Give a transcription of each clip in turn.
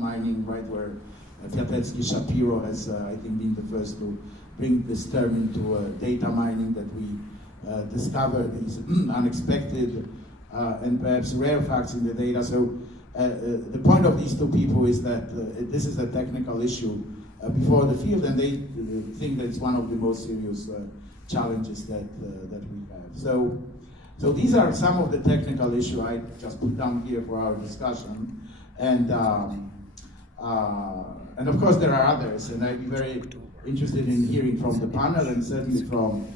mining, right, where Kwiatkowski Shapiro has, I think, been the first to bring this term into data mining, that we discover these unexpected and perhaps rare facts in the data. So the point of these two people is that this is a technical issue before the field, and they think that it's one of the most serious challenges that we have. So these are some of the technical issues I just put down here for our discussion, and of course there are others, and I'd be very interested in hearing from the panel and certainly from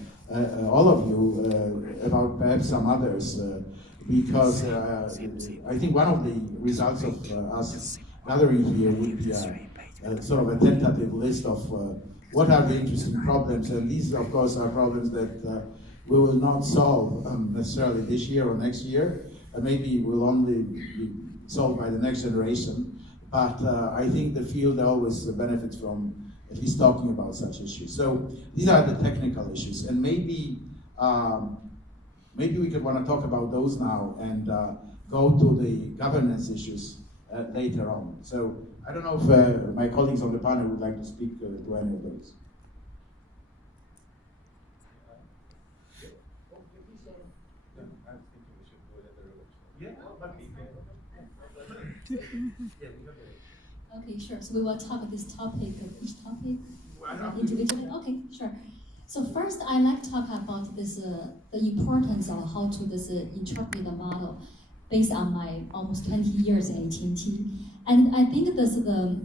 all of you about perhaps some others, because I think one of the results of us gathering here would be sort of a tentative list of what are the interesting problems, and these of course are problems that we will not solve necessarily this year or next year, maybe will only be solved by the next generation, but I think the field always benefits from at least talking about such issues. So these are the technical issues, and maybe we could want to talk about those now and go to the governance issues later on. So I don't know if my colleagues on the panel would like to speak to any of those. Okay, sure. So we will talk this topic, each topic individually. Okay, sure. So first, I like to talk about this the importance of how to interpret the model based on my almost 20 years at AT&T. And I think this the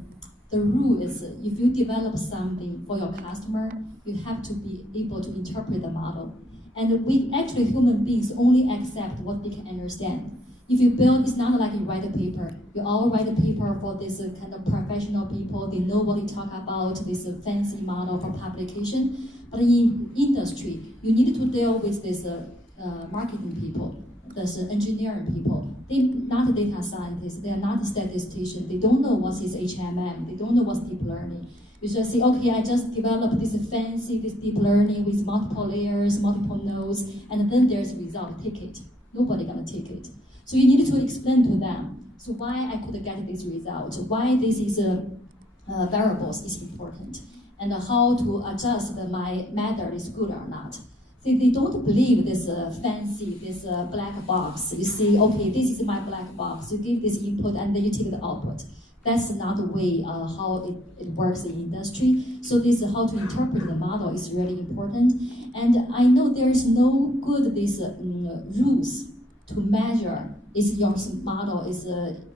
rule is if you develop something for your customer, you have to be able to interpret the model. And we actually human beings only accept what they can understand. If you build, it's not like you write a paper. You all write a paper for this kind of professional people. They know what they talk about, this fancy model for publication. But in industry, you need to deal with this marketing people, this engineering people. They're not data scientists. They are not statisticians. They don't know what is HMM. They don't know what's deep learning. You just say, okay, I just developed this deep learning with multiple layers, multiple nodes, and then there's a result. Take it. Nobody gonna take it. So you need to explain to them, so why I could get this result, why this is variables is important, and how to adjust my method is good or not. See, they don't believe this fancy, this black box. You see, okay, this is my black box. You give this input and then you take the output. That's not the way how it works in industry. So this how to interpret the model is really important. And I know there is no good rules to measure is your model is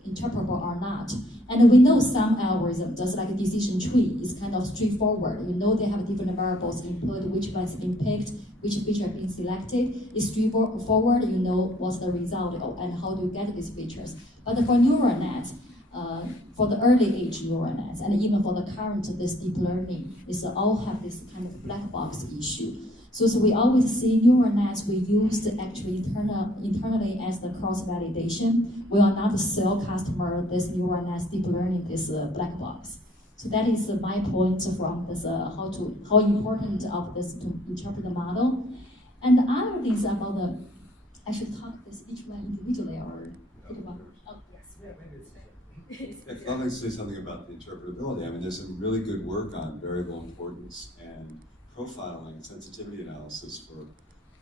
interpretable or not. And we know some algorithm, just like a decision tree, is kind of straightforward. You know they have different variables input, which one's been picked, which feature been selected. It's straightforward, you know what's the result and how do you get these features. But for neural nets, for the early age neural nets, and even for the current this deep learning, is all have this kind of black box issue. So we always see neural nets we used actually internally as the cross-validation. We will not sell customer this neural nets deep learning, this black box. So that is my point from this how important of this to interpret the model. And the other things about the, I should talk this each one individually or oh yes. I'd like to say something about the interpretability. I mean, there's some really good work on variable importance and profiling, sensitivity analysis for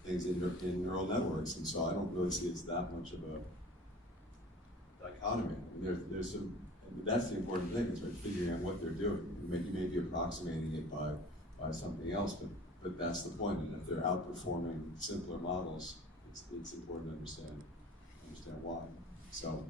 things in neural networks, and so I don't really see it's that much of a dichotomy. I mean, there's some, that's the important thing, is right, figuring out what they're doing. You may be approximating it by something else, but that's the point. And if they're outperforming simpler models, it's important to understand why. So.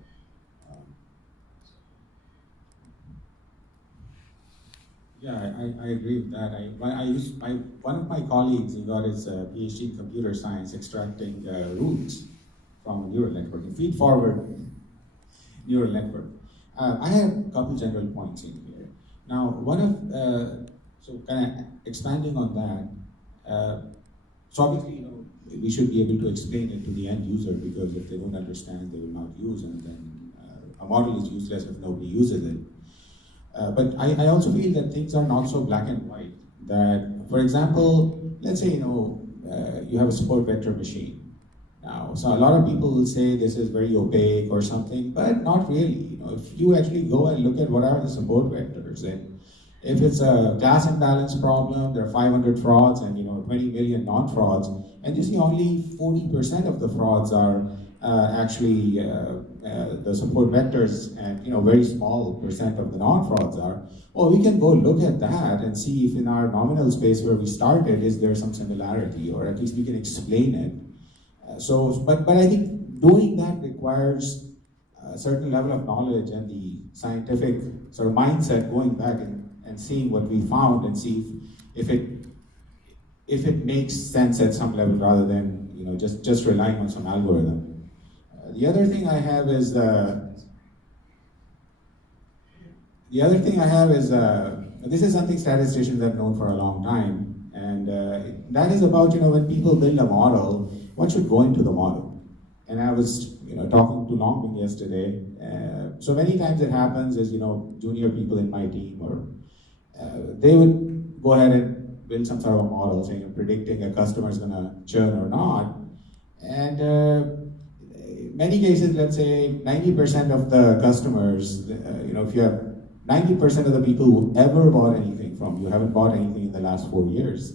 Yeah, I agree with that. One of my colleagues, he got his PhD in computer science extracting rules from a neural network, a feed-forward neural network. I have a couple general points in here. Now, one of, so kind of expanding on that, so obviously, we should be able to explain it to the end user, because if they don't understand, they will not use it, and then a model is useless if nobody uses it. But I also feel that things are not so black and white. That, for example, let's say you have a support vector machine, now. So a lot of people will say this is very opaque or something, but not really. If you actually go and look at what are the support vectors, and if it's a class imbalance problem, there are 500 frauds and 20 million non-frauds, and you see only 40% of the frauds are actually the support vectors, and very small percent of the non-frauds are. Well, we can go look at that and see if in our nominal space where we started, is there some similarity, or at least we can explain it. But I think doing that requires a certain level of knowledge and the scientific sort of mindset, going back and seeing what we found and see if it makes sense at some level rather than just relying on some algorithm. The other thing I have is this is something statisticians have known for a long time, and that is about when people build a model, what should go into the model. And I was talking to Longbin yesterday. So many times it happens is junior people in my team or they would go ahead and build some sort of a model saying predicting a customer is going to churn or not. And in many cases, let's say 90% of the customers, if you have 90% of the people who ever bought anything from you haven't bought anything in the last 4 years.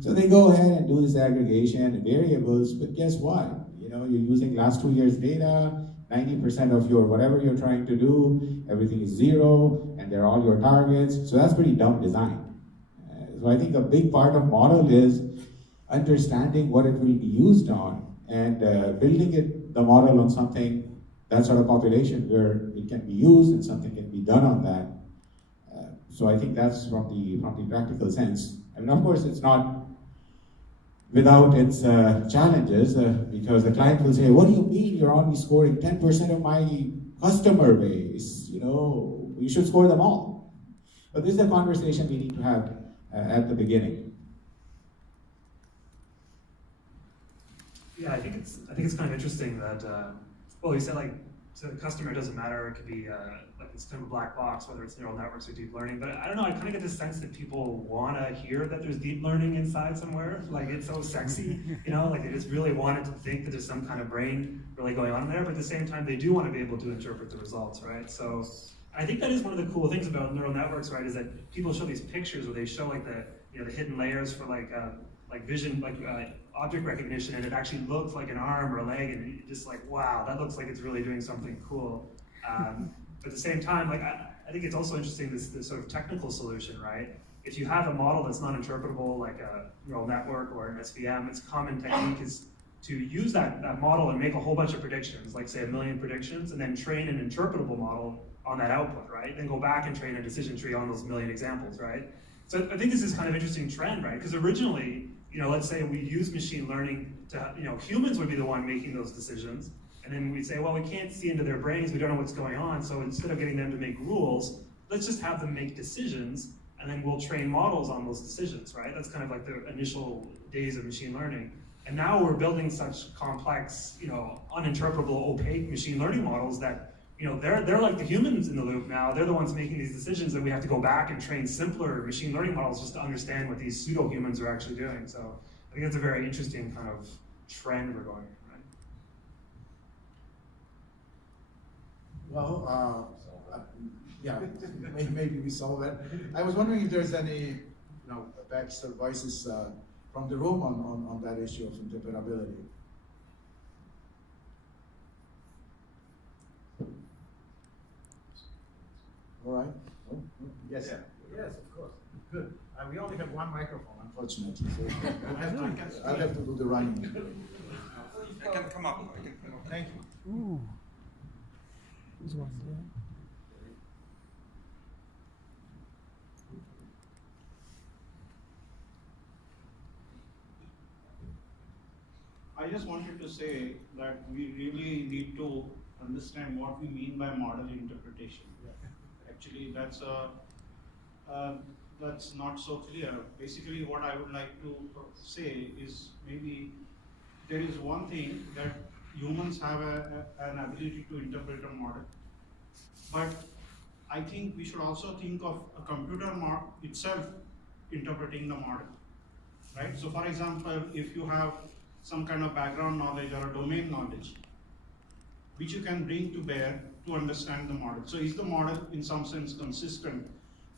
So they go ahead and do this aggregation and variables, but guess what? You're using last 2 years data, 90% of your whatever you're trying to do, everything is zero, and they're all your targets. So that's pretty dumb design. So I think a big part of model is understanding what it will be used on and building the model on something, that sort of population where it can be used and something can be done on that. So I think that's from the practical sense. I mean, of course, it's not without its challenges, because the client will say, what do you mean you're only scoring 10% of my customer base? You should score them all. But this is a conversation we need to have at the beginning. Yeah, I think it's kind of interesting that, you said so the customer doesn't matter, it could be it's kind of a black box, whether it's neural networks or deep learning, but I don't know, I kind of get the sense that people want to hear that there's deep learning inside somewhere, it's so sexy, they just really want it to think that there's some kind of brain really going on there, but at the same time they do want to be able to interpret the results, right? So I think that is one of the cool things about neural networks, right, is that people show these pictures where they show the hidden layers for vision, object recognition, and it actually looks like an arm or a leg, and you're just wow, that looks like it's really doing something cool. But at the same time, I think it's also interesting, this sort of technical solution, right? If you have a model that's not interpretable, like a neural network or an SVM, its common technique is to use that model and make a whole bunch of predictions, like say 1 million predictions, and then train an interpretable model on that output, right? Then go back and train a decision tree on those 1 million examples, right? So I think this is kind of an interesting trend, right? Because originally, let's say we use machine learning to, humans would be the one making those decisions, and then we'd say, well, we can't see into their brains, we don't know what's going on, so instead of getting them to make rules, let's just have them make decisions, and then we'll train models on those decisions, right? That's kind of like the initial days of machine learning. And now we're building such complex, uninterpretable, opaque machine learning models that they're like the humans in the loop now. They're the ones making these decisions, that we have to go back and train simpler machine learning models just to understand what these pseudo-humans are actually doing. So I think that's a very interesting kind of trend we're going in, right? Well, yeah, maybe we saw that. I was wondering if there's any, backs or voices from the room on that issue of interpretability. All right. Oh, yes. Yeah. Yes, of course. Good. We only have one microphone, Unfortunately, so I'll have to do the running. I can come up. Thank you. Ooh. I just wanted to say that we really need to understand what we mean by model interpretation. Actually, that's not so clear. Basically, what I would like to say is maybe there is one thing that humans have an ability to interpret a model, but I think we should also think of a computer itself interpreting the model, right? So for example, if you have some kind of background knowledge or a domain knowledge, which you can bring to bear to understand the model. So is the model in some sense consistent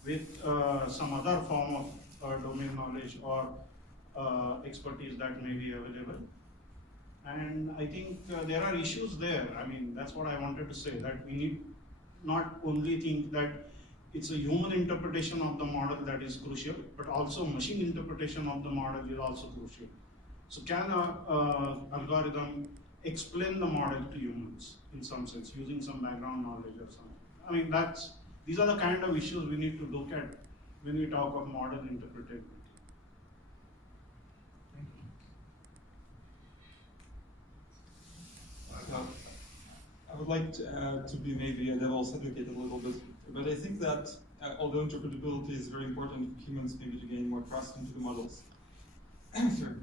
with some other form of domain knowledge or expertise that may be available? And I think there are issues there. I mean, that's what I wanted to say, that we need not only think that it's a human interpretation of the model that is crucial, but also machine interpretation of the model is also crucial. So can an algorithm explain the model to humans in some sense, using some background knowledge or something? I mean, these are the kind of issues we need to look at when we talk of model interpretability. I would like to be maybe a devil's advocate a little bit, but I think that although interpretability is very important for humans maybe to gain more trust into the models, sorry,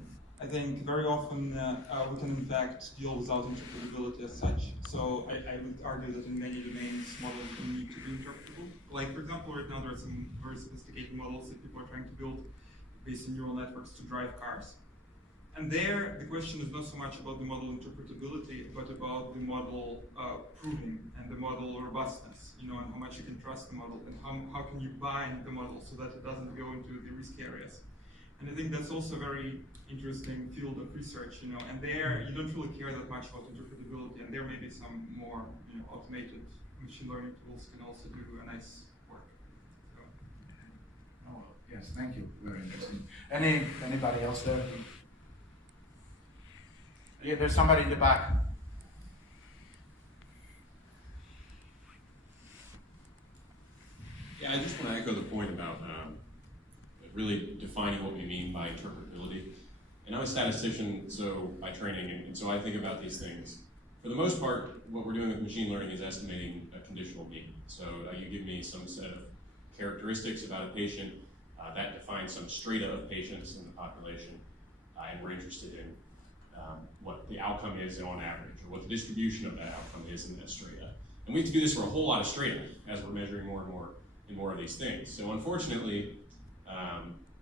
I think very often we can in fact deal without interpretability as such. So I would argue that in many domains, models don't need to be interpretable. Like for example, right now there are some very sophisticated models that people are trying to build based on neural networks to drive cars. And there, the question is not so much about the model interpretability, but about the model proving and the model robustness, and how much you can trust the model, and how can you bind the model so that it doesn't go into the risk areas. And I think that's also a very interesting field of research, and there you don't really care that much about interpretability, and there may be some more automated machine learning tools can also do a nice work. So. Oh, yes, thank you. Very interesting. Anybody else there? Yeah, there's somebody in the back. Yeah, I just want to echo the point about really defining what we mean by interpretability. And I'm a statistician, so by training, and so I think about these things. For the most part, what we're doing with machine learning is estimating a conditional mean. So you give me some set of characteristics about a patient that defines some strata of patients in the population, and we're interested in what the outcome is on average, or what the distribution of that outcome is in that strata. And we have to do this for a whole lot of strata as we're measuring more and more of these things. So unfortunately,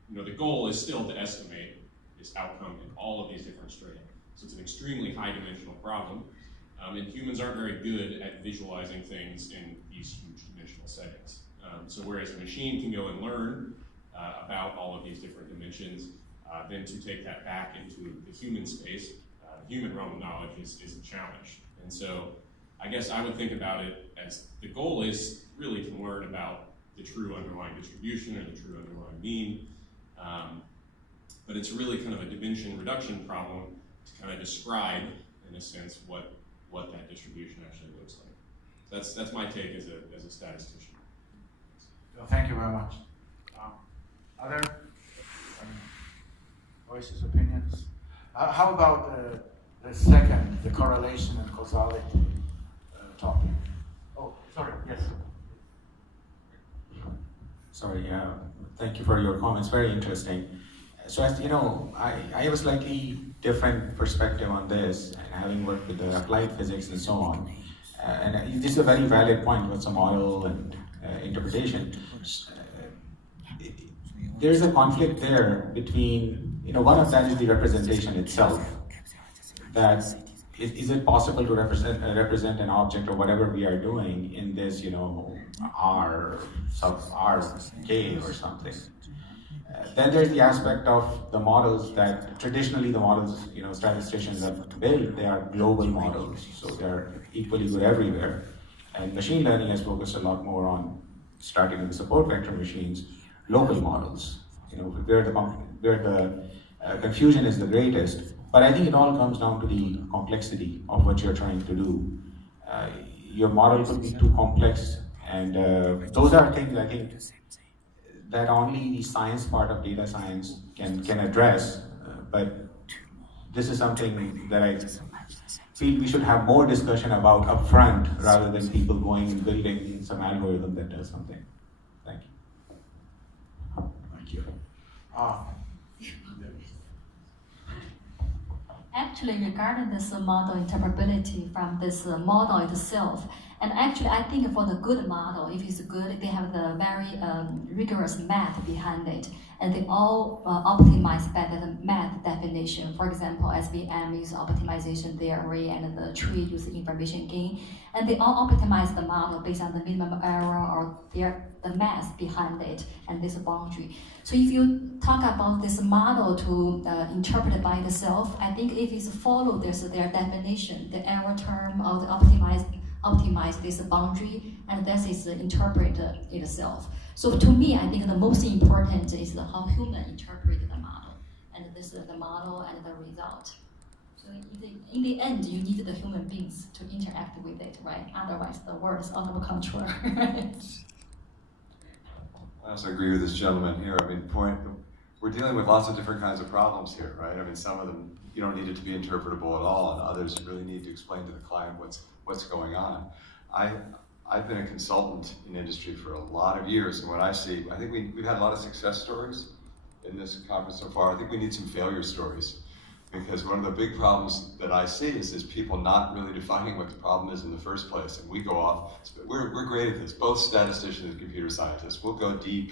the goal is still to estimate this outcome in all of these different strata. So it's an extremely high dimensional problem, and humans aren't very good at visualizing things in these huge dimensional settings. So whereas a machine can go and learn about all of these different dimensions, then to take that back into the human space, the human realm of knowledge is a challenge. And so I guess I would think about it as the goal is really to learn about the true underlying distribution or the true underlying mean. But it's really kind of a dimension reduction problem to kind of describe, in a sense, what that distribution actually looks like. So that's my take as a statistician. Well, thank you very much. Other voices, opinions? How about the second, the correlation and causality topic? Oh, sorry, yes. Sorry, thank you for your comments, very interesting. So as you know, I have a slightly different perspective on this, and having worked with the applied physics and so on. And this is a very valid point with some model and interpretation. There's a conflict there between, one of that is the representation itself. That is it possible to represent an object or whatever we are doing in this, R sub R K or something. Then there's the aspect of the models that traditionally the models, statisticians have built, they are global models, so they're equally good everywhere. And machine learning has focused a lot more on, starting with the support vector machines, local models, where the confusion is the greatest. But I think it all comes down to the complexity of what you're trying to do. Your model could be too complex, and those are things I think that only the science part of data science can address. But this is something that I feel we should have more discussion about upfront rather than people going and building some algorithm that does something. Thank you. Thank you. Actually, regarding this model interpretability from this model itself, And actually, I think for the good model, if it's good, they have the very rigorous math behind it, and they all optimize by the math definition. For example, SVM use optimization theory, and the tree use information gain, and they all optimize the model based on the minimum error or the math behind it and this boundary. So if you talk about this model to interpret it by itself, I think if it's follow their definition, the error term or the optimize this boundary, and that is interpret itself. So to me, I think the most important is how human interpret the model, and this is the model and the result. So in the end, you need the human beings to interact with it, right? Otherwise, the world is out of control. I also agree with this gentleman here. I mean, we're dealing with lots of different kinds of problems here, right? I mean, some of them you don't need it to be interpretable at all, and others you really need to explain to the client what's going on. I've been a consultant in industry for a lot of years, and what I see, I think we've had a lot of success stories in this conference so far. I think we need some failure stories, because one of the big problems that I see is people not really defining what the problem is in the first place, and we go off. We're great at this, both statisticians and computer scientists. We'll go deep.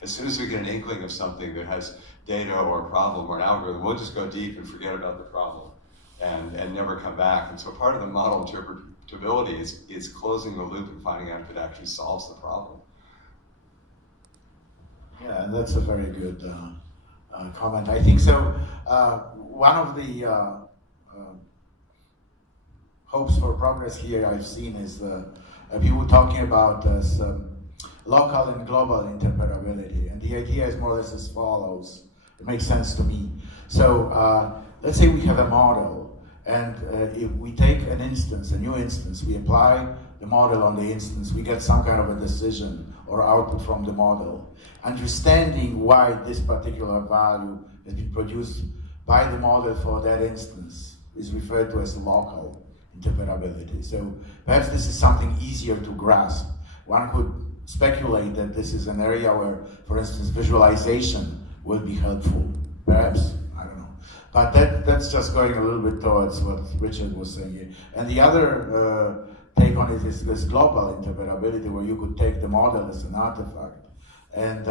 As soon as we get an inkling of something that has data or a problem or an algorithm, we'll just go deep and forget about the problem and never come back. And so part of the model interpretability is closing the loop and finding out if it actually solves the problem. Yeah, that's a very good comment. I think so. One of the hopes for progress here I've seen is people talking about this local and global interpretability. And the idea is more or less as follows. It makes sense to me. So let's say we have a model, and if we take an instance, a new instance, we apply the model on the instance, we get some kind of a decision or output from the model. Understanding why this particular value has been produced by the model for that instance is referred to as local interpretability. So perhaps this is something easier to grasp. One could speculate that this is an area where, for instance, visualization will be helpful. Perhaps, I don't know. But that's just going a little bit towards what Richard was saying here. And the other take on it is this global interpretability, where you could take the model as an artifact and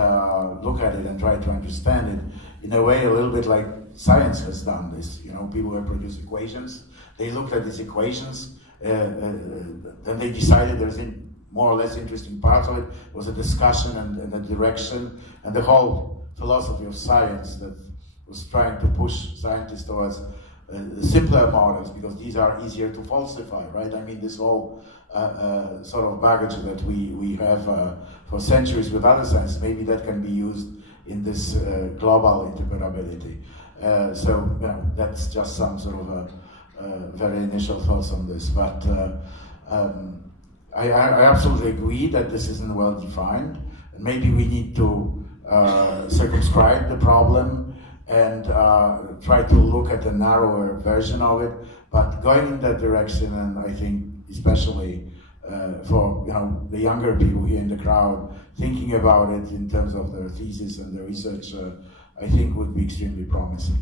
look at it and try to understand it in a way a little bit like science has done this. You know, people have produced equations. They looked at these equations, then they decided there's more or less interesting parts of it. It was a discussion and a direction, and the whole philosophy of science that was trying to push scientists towards simpler models, because these are easier to falsify, right? I mean, this whole sort of baggage that we have for centuries with other science, maybe that can be used in this global interpretability. So, you know, that's just some sort of very initial thoughts on this. But I absolutely agree that this isn't well defined. And maybe we need to circumscribe the problem and try to look at a narrower version of it. But going in that direction, and I think especially for the younger people here in the crowd, thinking about it in terms of their thesis and their research, I think would be extremely promising.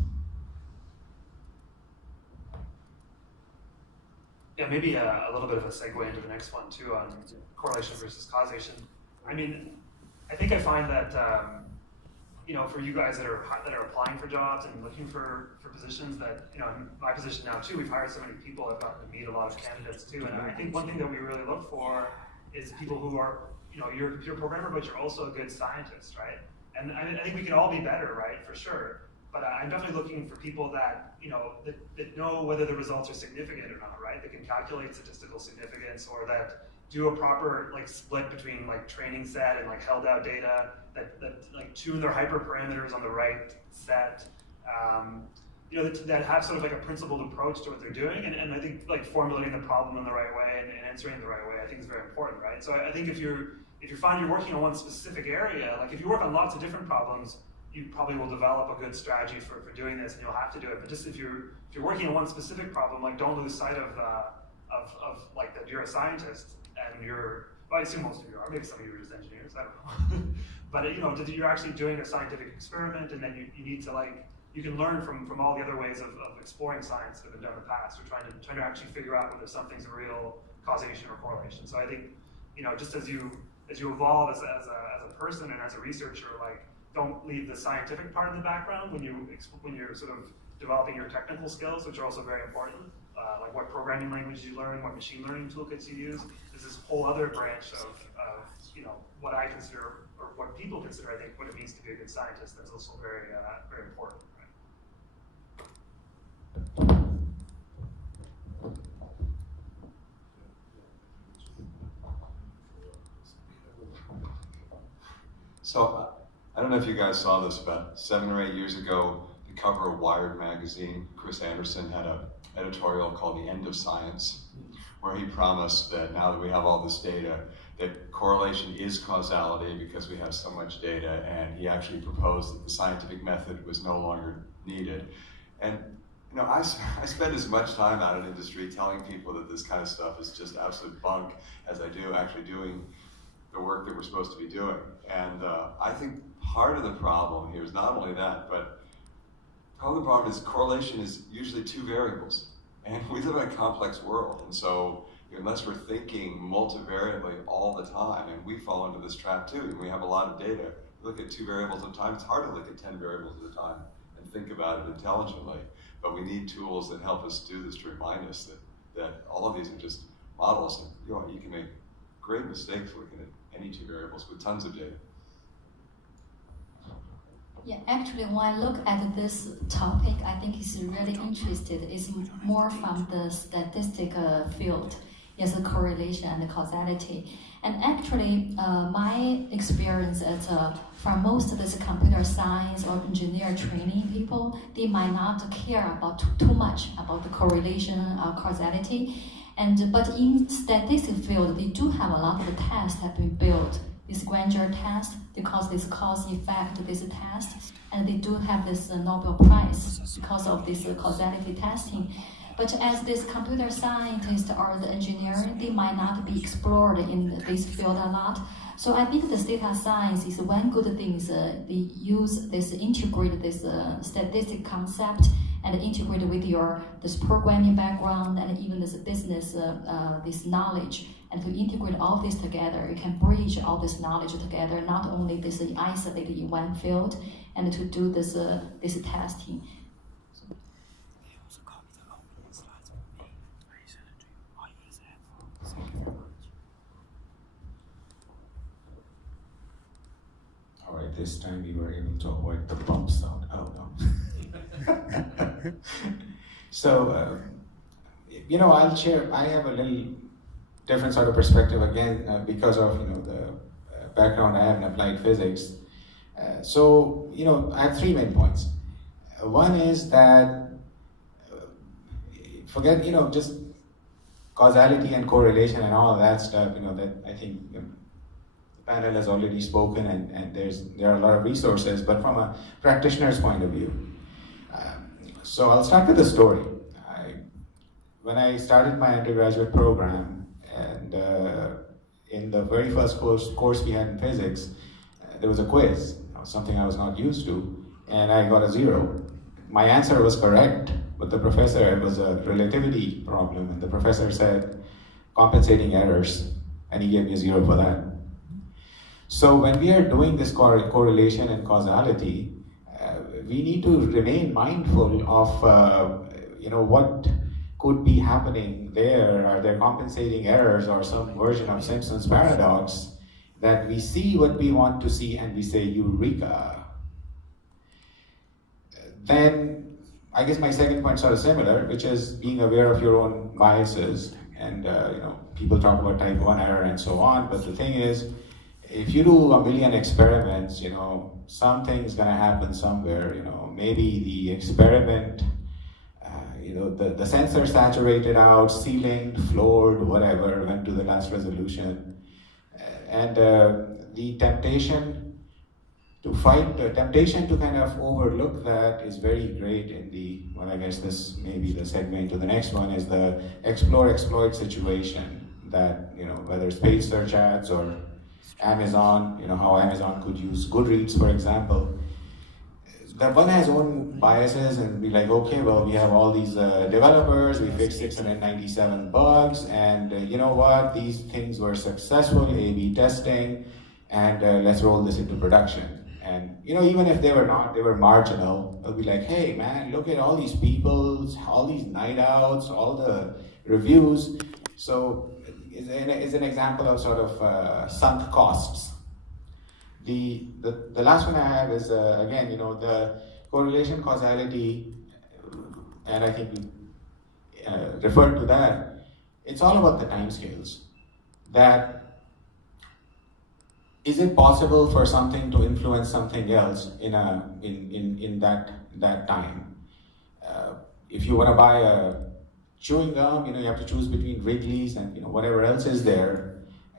Yeah, maybe a little bit of a segue into the next one too, on correlation versus causation. I mean, I think I find that for you guys that are applying for jobs and looking for positions, that in my position now too, we've hired so many people. I've gotten to meet a lot of candidates too, and I think one thing that we really look for is people who are you're a computer programmer, but you're also a good scientist, right? And I think we can all be better, right, for sure. But I'm definitely looking for people that that know whether the results are significant or not, right? That can calculate statistical significance, or that do a proper split between training set and held out data, that tune their hyperparameters on the right set, that have sort of a principled approach to what they're doing, and I think formulating the problem in the right way and answering it the right way, I think is very important, right? So I think if you find you're working on one specific area, if you work on lots of different problems, you probably will develop a good strategy for doing this, and you'll have to do it. But just if you're working on one specific problem, don't lose sight of that you're a scientist, and I assume most of you are, maybe some of you are just engineers, I don't know. But that you're actually doing a scientific experiment, and then you need to you can learn from all the other ways of exploring science that have been done in the past, or trying to actually figure out whether something's real causation or correlation. So I think, just as you evolve as a person and as a researcher, like, don't leave the scientific part in the background when you're sort of developing your technical skills, which are also very important. Like what programming language you learn, what machine learning toolkits you use. There's this whole other branch of what I consider, or what people consider, I think, what it means to be a good scientist. That's also very, very important. So, I don't know if you guys saw this, about 7 or 8 years ago, the cover of Wired magazine, Chris Anderson had an editorial called The End of Science, where he promised that now that we have all this data, that correlation is causality because we have so much data, and he actually proposed that the scientific method was no longer needed. And I spend as much time out in industry telling people that this kind of stuff is just absolute bunk as I do actually doing the work that we're supposed to be doing. And I think part of the problem here is not only that, but part of the problem is correlation is usually 2 variables. And we live in a complex world, and so unless we're thinking multivariately all the time, and we fall into this trap too, and we have a lot of data, we look at 2 variables at a time. It's hard to look at 10 variables at a time and think about it intelligently, but we need tools that help us do this to remind us that all of these are just models, and you can make great mistakes looking at any 2 variables with tons of data. Yeah, actually, when I look at this topic, I think it's really interesting. It's more from the statistical field. Yes, the correlation and the causality. And actually, my experience is from most of this computer science or engineer training people, they might not care about too much about the correlation or causality. But in statistics field, they do have a lot of the tests have been built. This grandeur test, they call this cause effect, this test, and they do have this Nobel Prize because of this causality testing. But as this computer scientist or the engineer, they might not be explored in this field a lot. So I think this data science is one good thing. They use this, integrate this statistic concept and integrate with this programming background and even this business, this knowledge. And to integrate all this together, you can bridge all this knowledge together, not only this isolated in one field, and to do this testing. All right, this time we were able to avoid the bump sound. Oh no. So, I'll share. I have a little different sort of perspective again because of the background I have in applied physics. So I have 3 main points. One is that forget just causality and correlation and all of that stuff. That I think the panel has already spoken, and there are a lot of resources. But from a practitioner's point of view, so I'll start with a story. When I started my undergraduate program, and in the very first course we had in physics, there was a quiz, something I was not used to, and I got a 0. My answer was correct, but the professor, it was a relativity problem, and the professor said, compensating errors, and he gave me a 0 for that. So when we are doing this correlation and causality, we need to remain mindful of what could be happening there. Are there compensating errors or some version of Simpson's paradox that we see what we want to see and we say, Eureka. Then, I guess my second point is sort of similar, which is being aware of your own biases. And people talk about type 1 error and so on, but the thing is, if you do a million experiments, something's gonna happen somewhere. Maybe the experiment, the sensor saturated out, ceilinged, floored, whatever, went to the last resolution. And the temptation to fight, the temptation to kind of overlook that is very great in I guess this may be the segue into the next one, is the explore-exploit situation that, whether it's paid search ads or Amazon, how Amazon could use Goodreads, for example. the one has own biases and be like, okay, well, we have all these developers, we fixed 697 bugs, and you know what, these things were successful A/B testing, and let's roll this into production. And you know, even if they were not, they were marginal, they'll be like, hey man, look at all these people, all these night outs, all the reviews. So it's an example of sort of sunk costs. The last one I have is, again, you know, the correlation causality, and I think we referred to that. It's all about the timescales. That is it possible for something to influence something else in that time? If you want to buy a chewing gum, you know, you have to choose between Wrigley's and, you know, whatever else is there.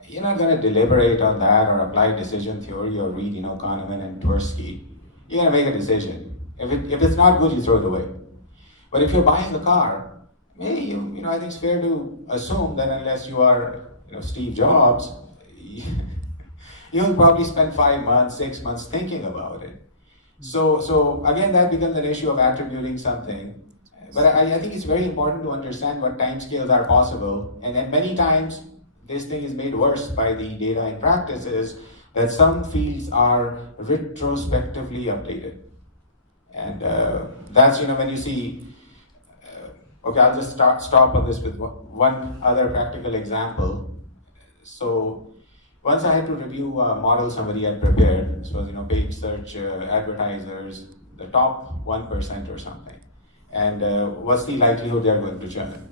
You're not going to deliberate on that or apply decision theory or read, you know, Kahneman and Tversky. You're going to make a decision. If it's not good, you throw it away. But if you're buying a car, maybe you know, I think it's fair to assume that unless you are, you know, Steve Jobs, you'll probably spend 5 months, 6 months thinking about it. So again, that becomes an issue of attributing something. But I think it's very important to understand what timescales are possible, and then many times this thing is made worse by the data and practices that some fields are retrospectively updated. And that's, you know, when you see, okay, I'll just stop on this with one other practical example. So once I had to review a model somebody had prepared. This was, you know, paid search advertisers, the top 1% or something. And what's the likelihood they're going to churn?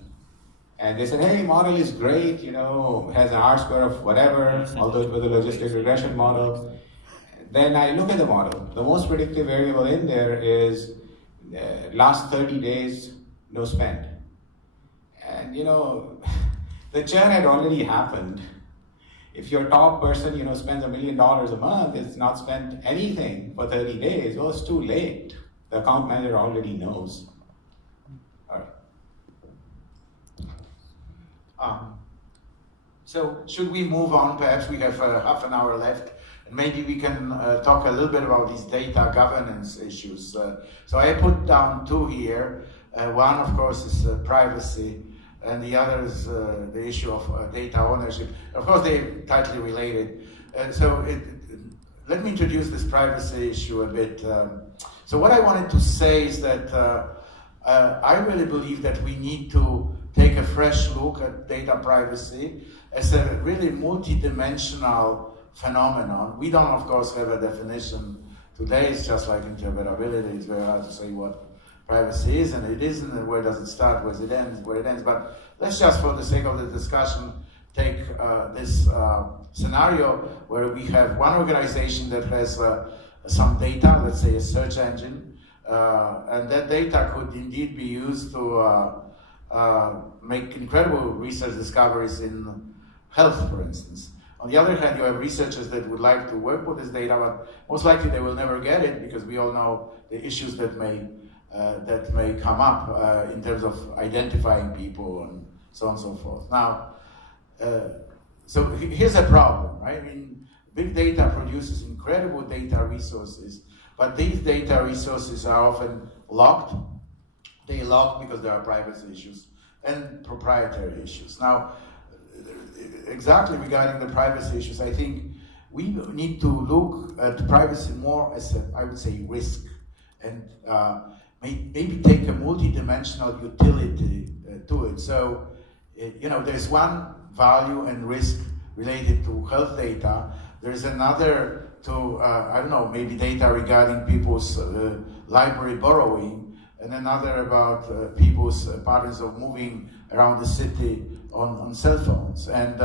And they said, hey, model is great, you know, has an R-square of whatever, although it was a logistic regression model. Then I look at the model. The most predictive variable in there is last 30 days, no spend. And, you know, the churn had already happened. If your top person, you know, spends $1 million a month, it's not spent anything for 30 days, well, it's too late. The account manager already knows. So should we move on? Perhaps we have half an hour left, and maybe we can talk a little bit about these data governance issues. So I put down two here. One, of course, is privacy, and the other is the issue of data ownership. Of course, they're tightly related. Let me introduce this privacy issue a bit. So what I wanted to say is that I really believe that we need to take a fresh look at data privacy as a really multi-dimensional phenomenon. We don't, of course, have a definition today. It's just like interoperability. It's very hard to say what privacy is, and it isn't, and where does it start, where it ends. But let's just, for the sake of the discussion, take this scenario where we have one organization that has some data, let's say a search engine, and that data could indeed be used to make incredible research discoveries in health, for instance. On the other hand, you have researchers that would like to work with this data, but most likely they will never get it because we all know the issues that may come up in terms of identifying people and so on and so forth. Now, so here's a problem, right? I mean, big data produces incredible data resources, but these data resources are often locked. They lock because there are privacy issues and proprietary issues. Now, exactly regarding the privacy issues, I think we need to look at privacy more as a, I would say, risk, and maybe take a multi-dimensional utility to it. So, you know, there's one value and risk related to health data. There's another to, I don't know, maybe data regarding people's library borrowing, and another about people's patterns of moving around the city on cell phones. And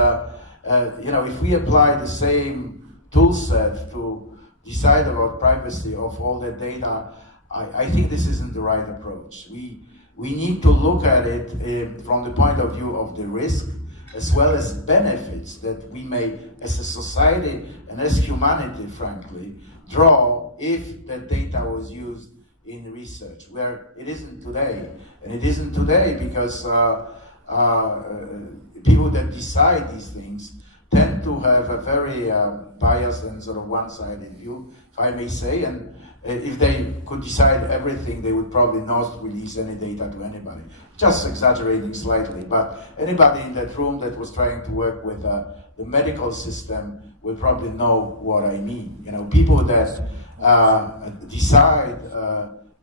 you know, if we apply the same tool set to decide about privacy of all that data, I think this isn't the right approach. We need to look at it from the point of view of the risk as well as benefits that we may, as a society and as humanity, frankly, draw if that data was used in research, where it isn't today. And it isn't today because people that decide these things tend to have a very biased and sort of one-sided view, if I may say, and If they could decide everything, they would probably not release any data to anybody. Just exaggerating slightly, but anybody in that room that was trying to work with the medical system will probably know what I mean. You know, people that decide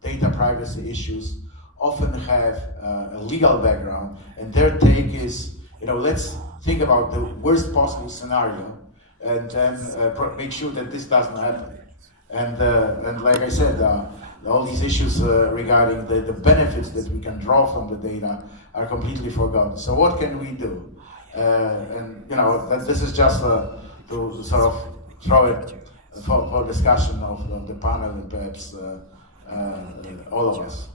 data privacy issues often have a legal background, and their take is, you know, let's think about the worst possible scenario, and then make sure that this doesn't happen. And like I said, all these issues regarding the benefits that we can draw from the data are completely forgotten. So what can we do? And you know, this is just to sort of throw it for discussion of the panel and perhaps all of us.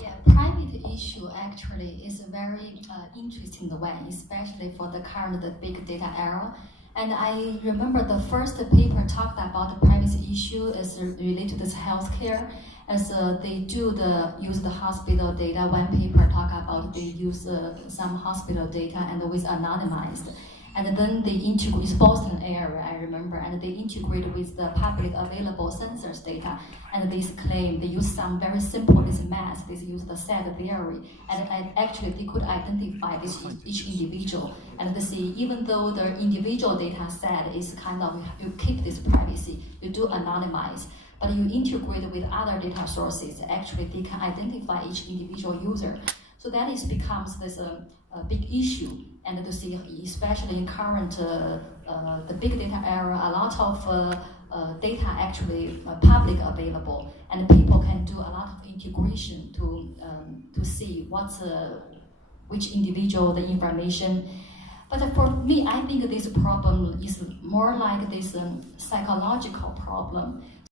Yeah, private issue actually is a very interesting one, especially for the current big data era. And I remember the first paper talked about the privacy issue is related to this healthcare, as they use the hospital data. One paper talk about they use some hospital data and with anonymized. And then they integrate, it's Boston area, I remember, and they integrate with the public available census data. And they claim they use some very simple math. They use the SAT theory, and actually they could identify each individual. And they see, even though the individual data set is kind of, you keep this privacy, you do anonymize, but you integrate with other data sources, actually they can identify each individual user. So that becomes this a big issue. And to see, especially in current the big data era, a lot of data actually public available, and people can do a lot of integration to see which individual the information. But for me, I think this problem is more like this psychological problem.